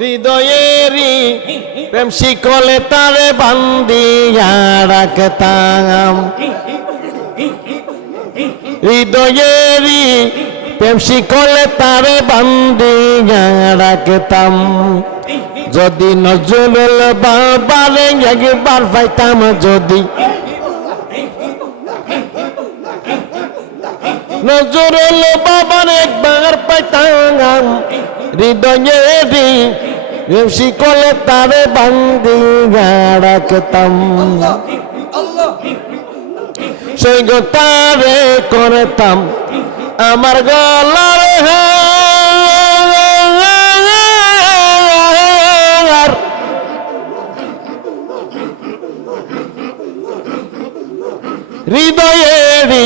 হৃদয়েরই প্রেম শিকলে তারে বান্দিয়া রাখতাম হৃদয়েরই প্রেম শিকলে তারে বান্দিয়া রাখতাম যদি নজরুল বাবারে একবার পাইতাম, যদি নজরুল বাবার একবার পাইতাম। হৃদয়েরই প্রেম শিকলে তারে বান্দিয়া রাখতাম সেই গোতারে করতাম আমার গলার হৃদয়েরই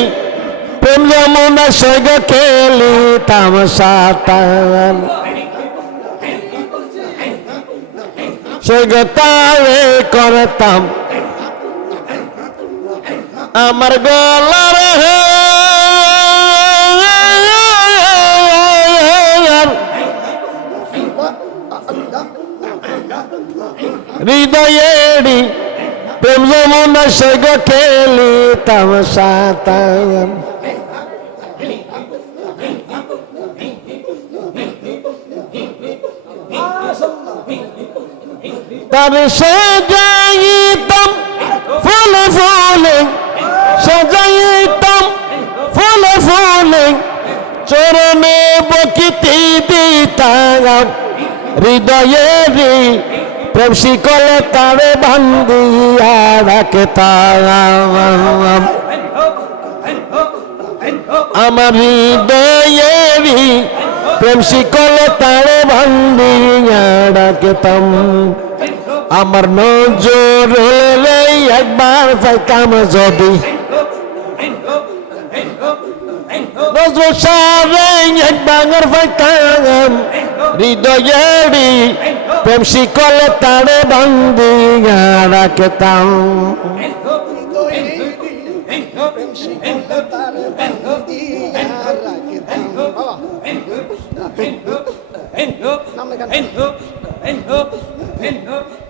প্রেম যমুনা সৈগ খেলি তামসাতান সৈগ তারে করতাম আমার গলার হার হৃদয়েরই প্রেম যমুনা সৈগ খেলি তামসাতান তার সাজাইতাম ফুলে ফুলে, সাজাইতাম ফুলে ফুলে। চরণে বকিতে দিতাম হৃদয়ে প্রেম শিকলে তারে ভাঙ্গিয়া রাখতাম আমার হৃদয়েরই প্রেম শিকলে তারে ভাঙ্গিয়া রাখতাম। আমার নজর একবার পাইতাম যদি। নজর সারে একবার পাইতাম হৃদয়েরই প্রেম শিকলে তারে ভাঙ্গিয়া রাখতাম ও আল্লাহ ও আল্লাহ ও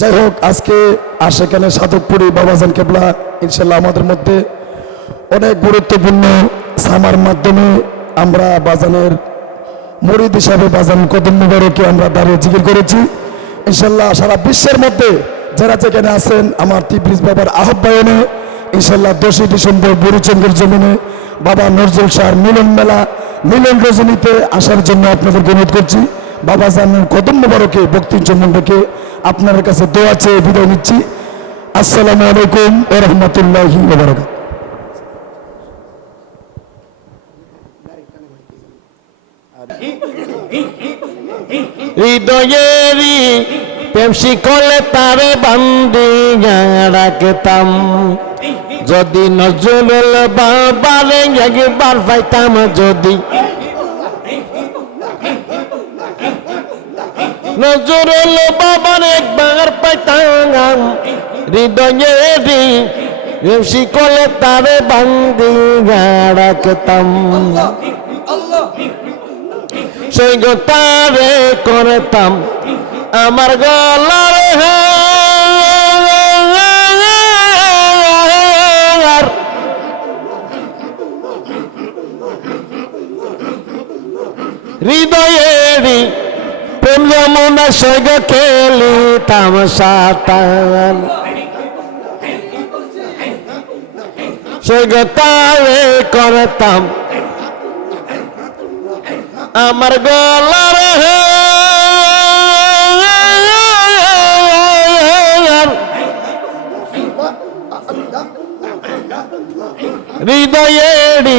যাই হোক, আজকে আশেখানে সাধকপুরি বাবাজান কেবলা, ইনশাল্লাহ আমাদের মধ্যে অনেক গুরুত্বপূর্ণ সামার মাধ্যমে আমরা বাজানের মরিদ হিসাবে বাজান কদম মুবারকে আমরা দাঁড়িয়ে জিকির করেছি। ইনশাল্লাহ সারা বিশ্বের মধ্যে যারা যেখানে আছেন, আমার তিব্রিজ বাবার আহ্বায়নে, ইনশাল্লাহ দশই ডিসেম্বর বুড়িচঙ্গের জমিনে বাবা নজরুল শাহর মিলন মেলা, মিলন রজনীতে আসার জন্য আপনাদের অনুরোধ করছি। বাবা জানের কদম মুবারকে বক্তিঞ্চমন রেখে আপনার কাছে দোয়া চেয়ে বিদায় নিচ্ছি। আসসালামু আলাইকুম ও রহমতুল্লাহি বারাকাতুহু। হৃদয়েরই প্রেম শিকলে তারে বান্দিয়া রাখতাম। যদি নজরুল বাবারে একবার পাইতাম যদি নজরুল বাবার একবার পাইতাম। হৃদয়েরই প্রেম শিকলে তারে বান্দিয়া রাখতাম সেই গোতারে করতাম। আমার গলার হার। হৃদয়েরই প্রেম যমুনা সৈগ খেলি তামসাতান সৈগ তারে করতাম। আমার গলার হার হৃদয়েরই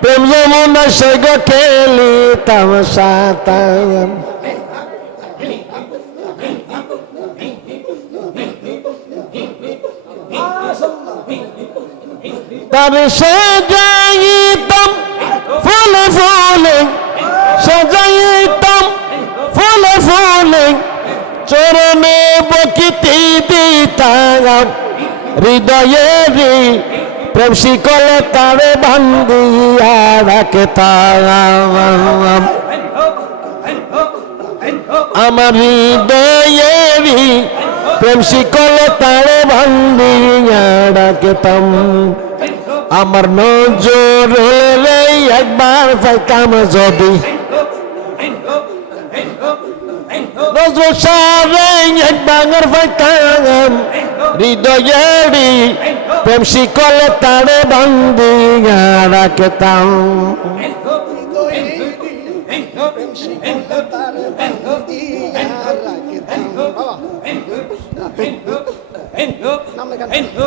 প্রেম যমুনা সৈগ খেলি তামসাতান তার সাজাইতাম ফুলে ফুলে, সাজাইতাম ফুলে ফুলে চরণে বকিতে দিতাম হৃদয়ে প্রেম শিকলে তারে রাখতাম আমার হৃদয়েরই প্রেম রাখতাম আমার নজর হলে একবার পাইতাম যদি। নজর সারে, একবার পাইতাম হৃদয়েরই প্রেম শিকলে তারে ভাঙ্গিয়া রাখতাম ও আল্লাহ ও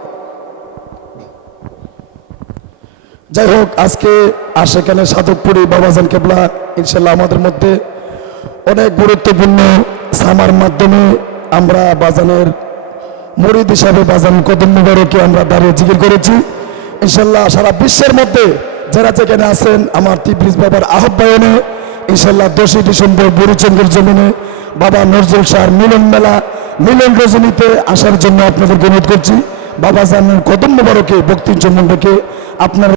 যাই হোক, আজকে আশেখানে সাধকপুরি বাবাজান কেবলা, ইনশাল্লাহ আমাদের মধ্যে অনেক গুরুত্বপূর্ণ সামার মাধ্যমে আমরা বাজানের মরিদ হিসাবে বাজান কদম মুবারকে আমরা দাঁড়িয়ে জিকির করেছি। ইনশাল্লাহ সারা বিশ্বের মধ্যে যারা যেখানে আছেন, আমার তিব্রিজ বাবার আহ্বায়নে, ইনশাল্লাহ দশই ডিসেম্বর বুড়িচঙ্গের জমিনে বাবা নজরুল শাহ মিলন মেলা, মিলন রজনীতে আসার জন্য আপনাদের অনুরোধ করছি। বাবা জানের কদম মুবারকে বক্তির জন্য আপনার